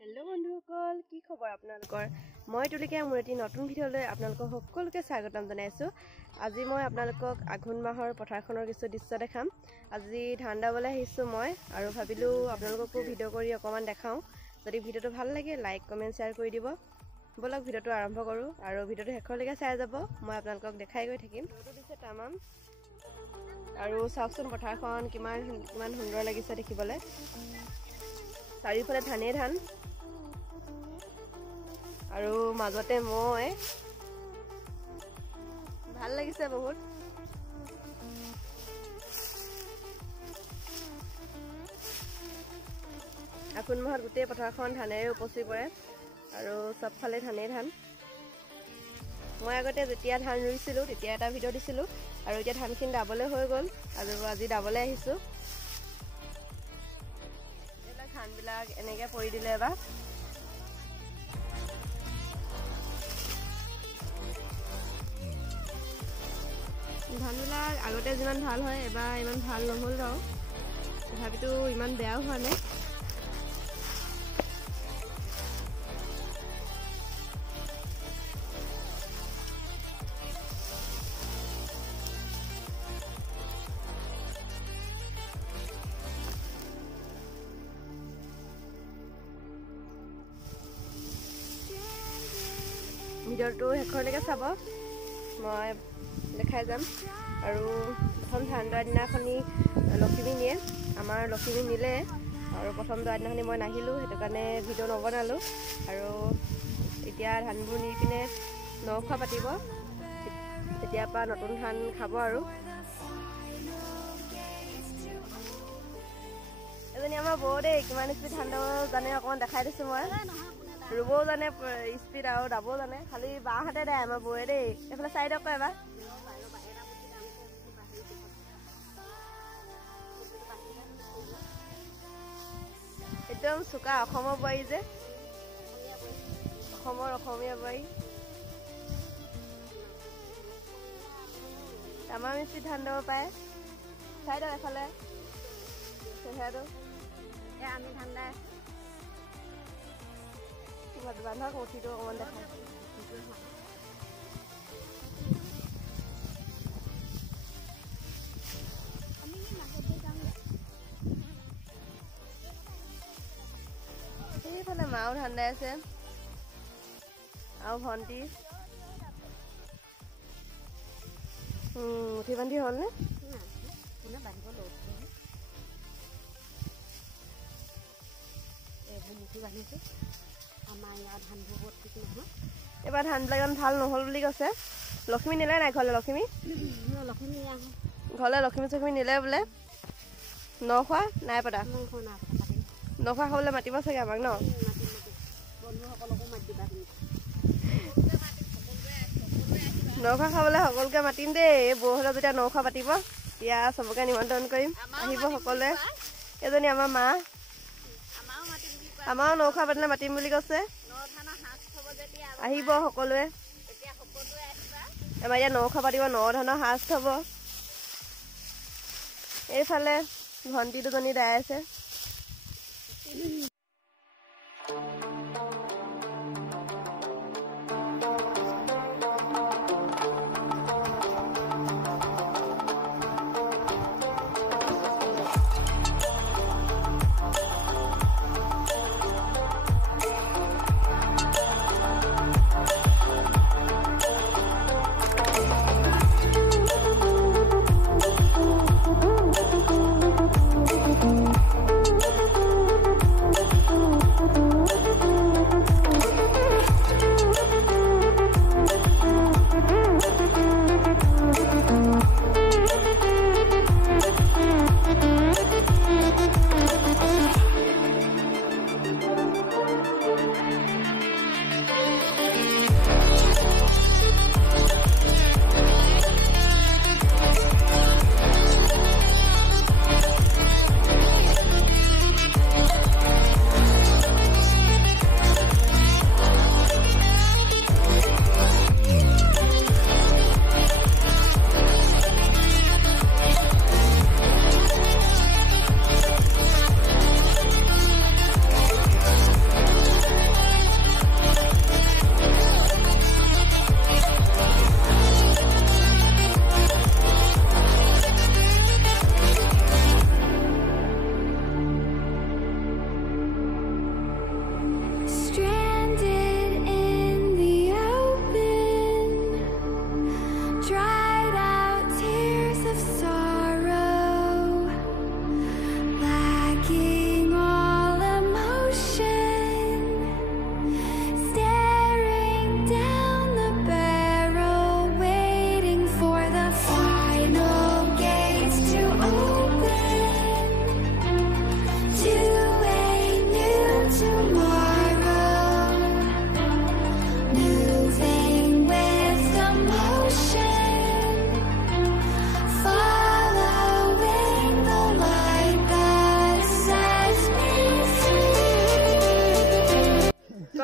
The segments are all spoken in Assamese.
हेलो बंधुসকল কি খবৰ আপোনালোকৰ মই তুলিকে মোৰ এটি নতুন ভিডিঅলৈ আপোনালোকক সকলোকে স্বাগতম জনাইছো আজি মই আপোনালোকক আঘোণ মাহৰ পথাৰখনৰ কিছু দৃশ্য দেখাম আজি ধান দাবলৈ আহিছো মই আৰু ভাবিলো আপোনালোককো ভিডিঅ' কৰি অকমান দেখাও যদি ভিডিঅ'টো ভাল লাগে লাইক কমেন্ট শেয়াৰ কৰি দিব বলক ভিডিঅ'টো আৰম্ভ কৰো আৰু ভিডিঅ'টো শেষলৈকে চাই যাব মই আপোনালোকক দেখাই গৈ থাকিম ভিডিঅ'টো দিছে তামাম আৰু চাওকচোন পথাৰখন কিমান সুন্দৰ লাগিছে দেখিবলৈ চাৰিওফালে ধানে ধান আৰু মাজতে মই ভাল লাগিছে বহুত আঘোণ মাহত গোটেই পথাৰখন ধানেৰে উপচি পৰে আৰু সবফালে ধানে ধান মই আগতে যেতিয়া ধান ৰুইছিলো তেতিয়া এটা ভিডিঅ' দিছিলো আৰু এতিয়া ধানখিনি দাবলৈ হৈ গ'ল আৰু আজি দাবলৈ আহিছো এলা ধানবিলাক এনেকৈ পৰি দিলে এবাৰ ধানবিলাক আগতে যিমান ভাল হয় এবাৰ ইমান ভাল নহ'ল আৰু তথাপিতো ইমান বেয়াও হোৱা নাই ভিডিঅ'টো শেষলৈকে চাব মই দেখাই যাম আৰু প্ৰথম ধান দোৱাৰ দিনাখনি লখিমী নিয়ে আমাৰ লখিমী নিলে আৰু প্ৰথম দোৱাৰ দিনাখনি মই নাহিলোঁ সেইটো কাৰণে ভিডিঅ' নবনালোঁ আৰু এতিয়া ধানবোৰ নি পিনে নখোৱা পাতিব তেতিয়াৰ পৰা নতুন ধান খাব আৰু এজনী আমাৰ বৌ দেই কিমান স্পীড ধান দাব জানে অকণমান দেখাই দিছোঁ মই ৰুবও জানে স্পীড আৰু দাবও জানে খালি বাঁ হাতে দে আমাৰ বৌয়ে দেই এইফালে চাই দিয়ক এবাৰ একদম চোকা অসমৰ বোৱাৰী যে অসমীয়া বোৱাৰী আমাৰ স্পীড ধান দাব পাৰে চাই দিয়ক এফালে চেহেৰাটো আমি ধান দাই বান্ধক মুঠিটো অকণমান দেখাই সেইফালে মাও ধান দাই আছে আৰু ভণ্টি মুঠি বান্ধি হ'লনে এবাৰ ধানবিলাক ইমান ভাল নহ'ল বুলি কৈছে লক্ষ্মী নিলে নাই ঘৰলৈ লক্ষ্মী ঘৰলৈ লক্ষ্মী চক্ষ্মী নিলে বোলে নখোৱা নাই পতা নখোৱা খাবলৈ মাতিব চাগে আমাক ন নখোৱা খাবলৈ সকলোকে মাতিম দেই বৌহঁতৰ যেতিয়া নখোৱা পাতিব তেতিয়া চবকে নিমন্ত্ৰণ কৰিম আহিব সকলোৱে এজনী আমাৰ মা আমাৰো নখোৱা পাতিলে মাতিম বুলি কৈছে আহিব সকলোৱে আমাৰ ইয়াত নখোৱা পাতিব 9 ধানৰ সাজ থব এইফালে ভণ্টি দুজনী দাই আছে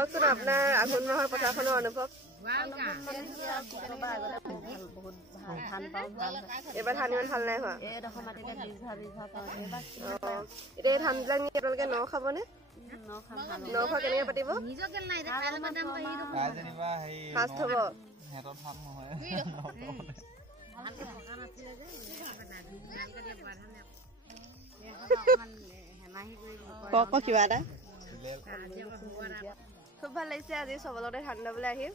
কওকচোন আপোনাৰ আঘোণ মাহৰ পথাৰখনৰ অনুভৱ। এইবাৰ ধান ইমান ভাল নাই হোৱা। এতিয়া ধানবিলাক নি আপোনালোকে ন খাবনে? ন খোৱা কেনেকে পাতিব? ফাৰ্ষ্ট হ'ব। কিবা এটা খুব ভাল লাগিছে আজি চবৰ লগতে ঠাণ্ডা বোলে আহি।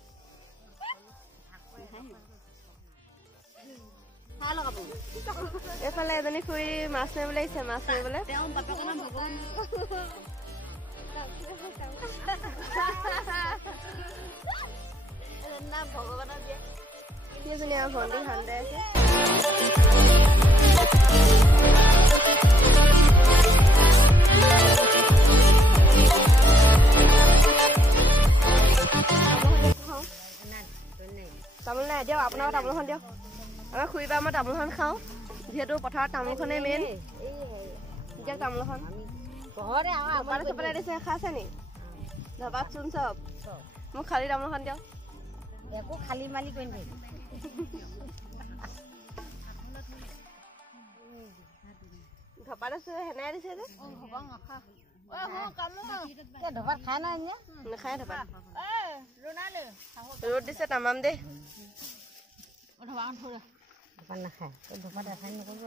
এইফালে এজনী খুৰী মাছ মাৰিবলৈ আহিছে, মাছ মাৰিবলৈ। ভগৱানে ভণ্টি ঠাণ্ডাই আছে। তামোল নাই দিয়ক, আপোনাৰ তামোলখন দিয়ক। আমাৰ খুৰিবা মই তামোলখন খাওঁ, যিহেতু পথাৰত তামোলখনেই মেইন। দিয়ক তামোলখন। চপালে দিছে, খাইছে নি? ধপাত চোন চব মোক খালী তামোলখন দিয়ক। একো খালী মালি কৰি নিদিয়ে। ধপাত আছে সেনাই দিছে যে ধপাত খাই নাই নাখায়। ধপাত ৰ'দ দিছে তামাম দেই। ধপাত নাখায়, ধপাত এঠাই নকৰিব।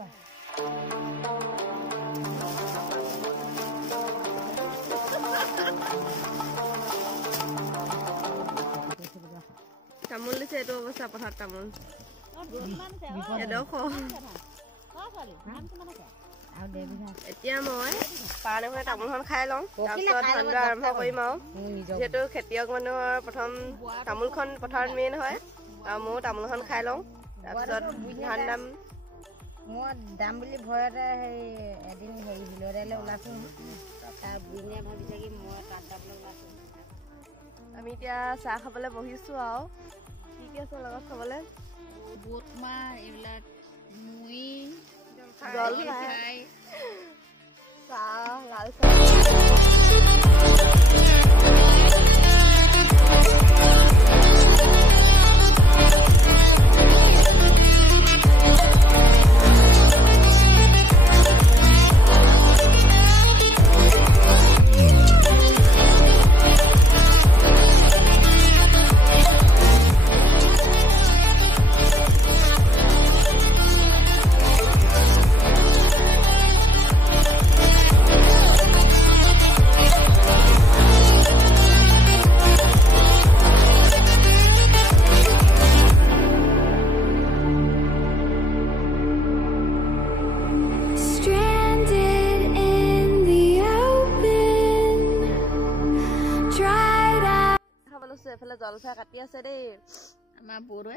তামোল দিছে, এইটো অৱস্থা পথাৰত তামোল এতিয়া মই পাৰা নহয় তামোলখন খাই লওঁ, তাৰপিছত ধানটো আৰম্ভ কৰিম আৰু। যিহেতু খেতিয়ক মানুহৰ প্ৰথম তামোলখন পথাৰত মেইন হয়, আৰু ময়ো তামোলখন খাই লওঁ, তাৰপিছত ধান দাম। মই দাম বুলি ভয়তে হেৰি এদিন হেৰি বিললৈ ওলাইছোঁ, তাৰ বুঢ়ীয়ে ভাবিছে কি মই তাত যাবলৈ ওলাইছোঁ। আমি এতিয়া চাহ খাবলৈ বহিছোঁ আৰু কি কি আছে লগত খাবলৈ? বুট মাহ, এইবিলাক মুড়ি, জলফাই, চাহ, লাল চাহ। এফালে জলফাই কাটি আছে দেই আমাৰ বৌৰে।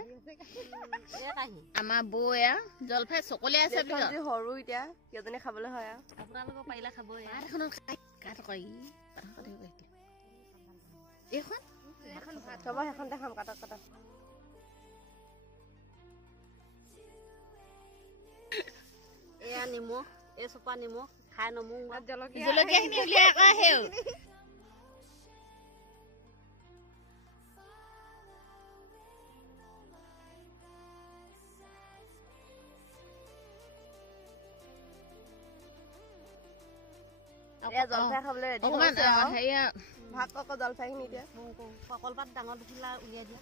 আমাৰ বৌয়া জলফাই চকলি আছে সৰু, এতিয়া কেইজনী খাবলৈ হয় আৰু আপোনালোকৰ পাৰিলে খাব। সেইখনতে খাম, কাটক কাটক। এয়া নিমখ, এই চোপা নিমখ খাই নমো। জলকীয়াখিনি উলিয়াই আকৌ আহে। জলফাই খাবলৈ ৰেডি হৈছে ভাগ আকৌ জলফাইখিনি এতিয়া কলপাত ডাঙৰ দুখিলা উলিয়াই দিয়া।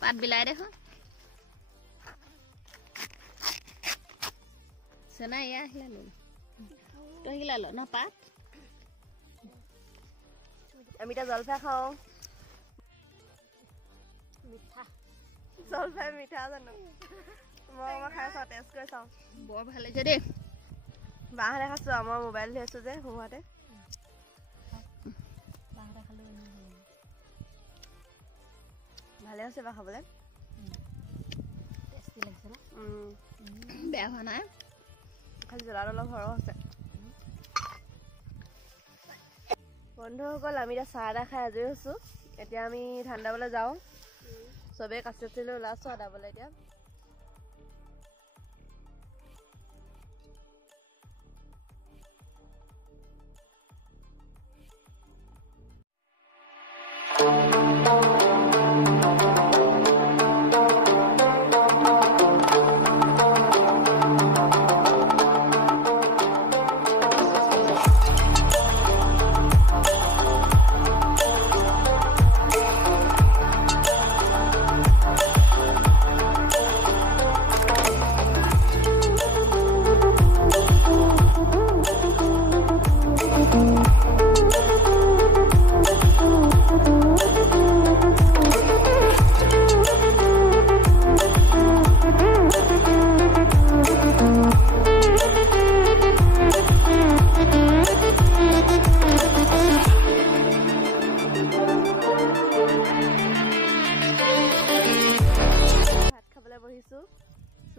পাত বিলাই দেখোন চেনা এয়া আহিলা লো তই আহিলা ল ন পাত। আমি এতিয়া জলফাই খাওঁ। মিঠা জলফাই মিঠা জানো? মই খাই চাওঁ, টেষ্ট কৰি চাওঁ। বৰ ভাল লাগিছে দেই। বাহঁতে খাইছোঁ, আমাৰ মোবাইল লৈ আছোঁ যে সোঁহাতে। ভালে হৈছে বা খাবলৈ। টেষ্টি লাগিছে ন? বেয়া হোৱা নাই, খালি জ্বলাটো অলপ সৰহ আছে। বন্ধুসকল, আমি এতিয়া চাহ এটা খাই আজৰি হৈছোঁ। এতিয়া আমি ধান দাবলৈ যাওঁ চবে কাছে লৈ ওলাইছো দাবলৈ এতিয়া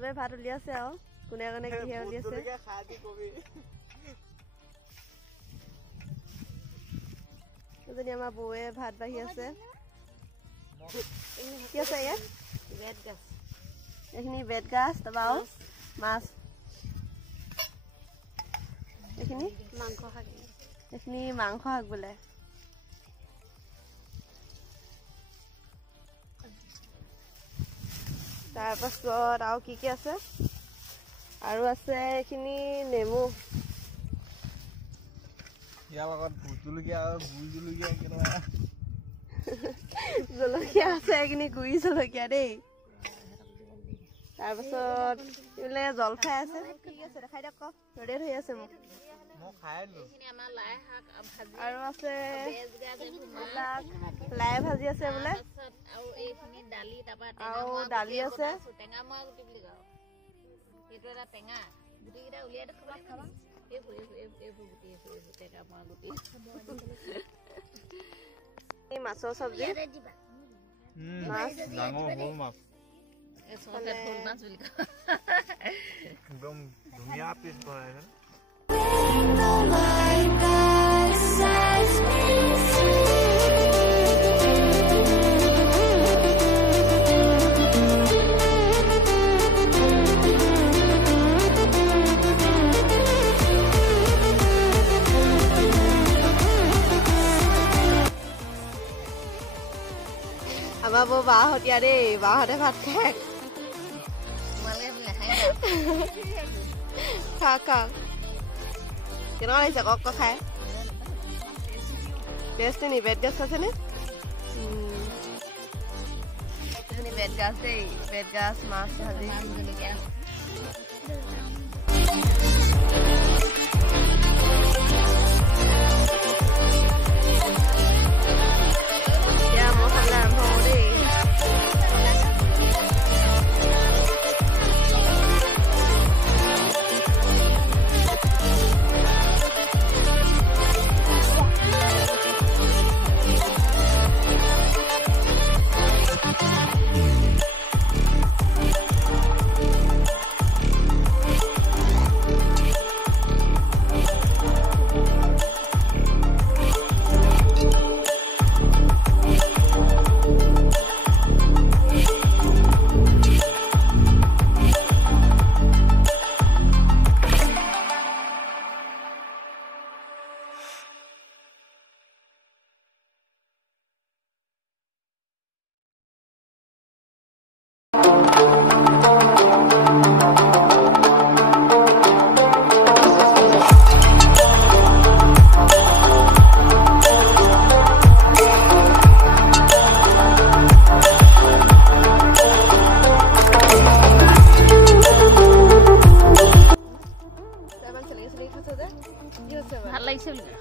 চবে ভাত উলিয়াইছে আৰু কোনে কোনে কিহে উলিয়াইছে এজনী আমাৰ বৌয়ে ভাত বাঢ়ি আছে কি আছে ইয়াত বেতগাছ এইখিনি বেতগাছ তাৰপৰা আৰু মাছ এইখিনি মাংস শাক এইখিনি মাংস শাক বোলে তাৰপাছত আৰু কি আছে আৰু আছে এইখিনি নেমু ইয়াৰ লগত ভোট জলকীয়া আৰু গুড়ি জলকীয়া কেনেকুৱা জলকীয়া আছে এইখিনি গুড়ি জলকীয়া দেই তাৰপাছত এইফালে জলফাই আছে ঠিক আছে দেখাই দিয়ক আকৌ ৰ'দে ধৰি আছে মোক আৰু আছে লাই ভাজি আছে বোলে আৰু দালি আছে মাছৰ চব্জি মাছ ডাঙৰ সৰু মাছ একদম ধুনীয়া পিচ বনাইছে আমাৰ বৌ বাহঁতীয়া দেই বাহঁতে ভাত খায় খা খা কেনেকুৱা লাগিছে কক খাই টেষ্টি নি বেতগাছ আছেনে বেতগাছ দেই বেতগাছ মাছ ভাজি ভাল লাগিছে বুলি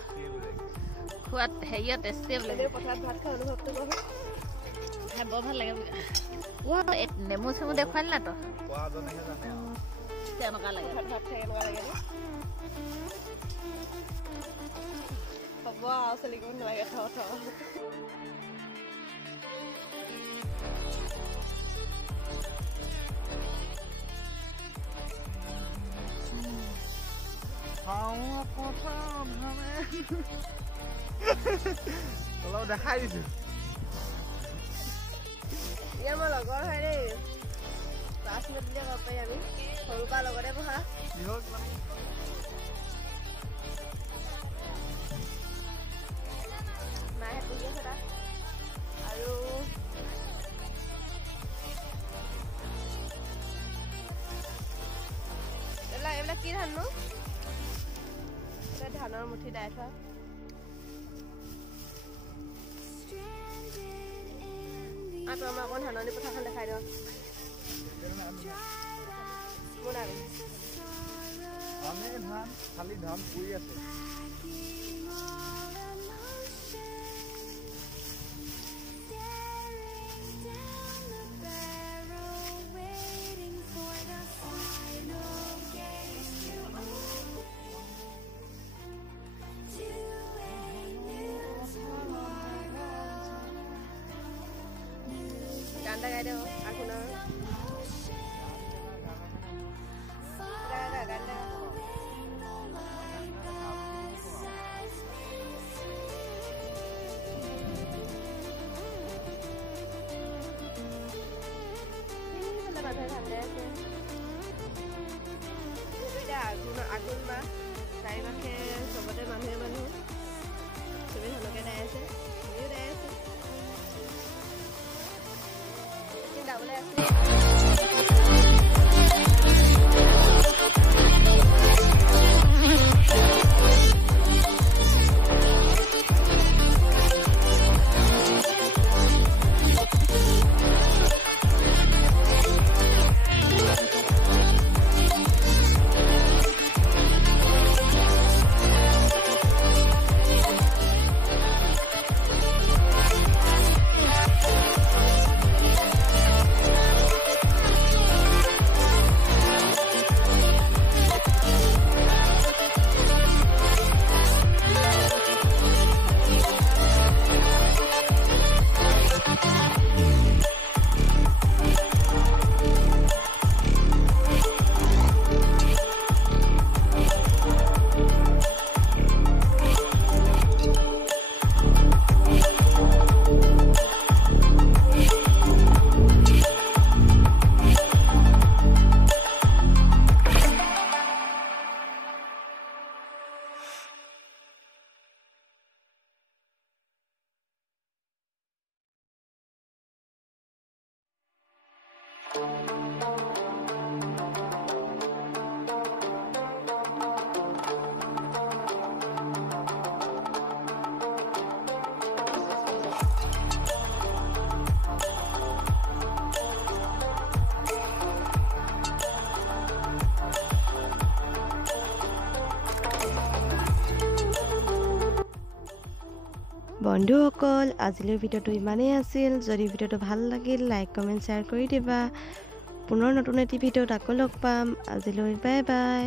খোৱাত হেৰিয়া টেষ্টি লাগে পথাৰত ভাত খোৱা অনুভৱটো বৰ ভাল লাগে নেমু চেমু দেখুৱালি না তো তেনেকুৱা লাগে ভাত খাই কেনেকুৱা লাগে হ'ব আৰু চলিব নালাগে থ অলপ দেখাই দিছো ইয়াৰ মোৰ লগৰ হয় দেই ক্লাছমেট বুলি ক'ব পাৰি আমি সৰুৰ পৰা লগতে পঢ়া মায়ে পঢ়ি আছে তাত আৰু এইবিলাক কি ধান নো ধানৰ মুঠি দাই থোৱা তো আমাৰ অকণ ধাননি পথাৰখন দেখাই দিওঁ মোৰ নাম ধান খালি ধান পৰি আছে গান গাই দিওঁ আঘোণৰ আঘোণ মাহ চাৰিকাষে চবতে মানুহে চবেই ধনকে দাই আছে আমিও দাই আছো গাবলৈ আছে বন্ধুসকল আজিলৈ ভিডিঅ'টো ইমানেই আছিল যদি ভিডিঅ'টো ভাল লাগিল লাইক কমেণ্ট শ্বেয়াৰ কৰি দিবা পুনৰ নতুন এটি ভিডিঅ'ত আকৌ লগ পাম আজিলৈ বাই বাই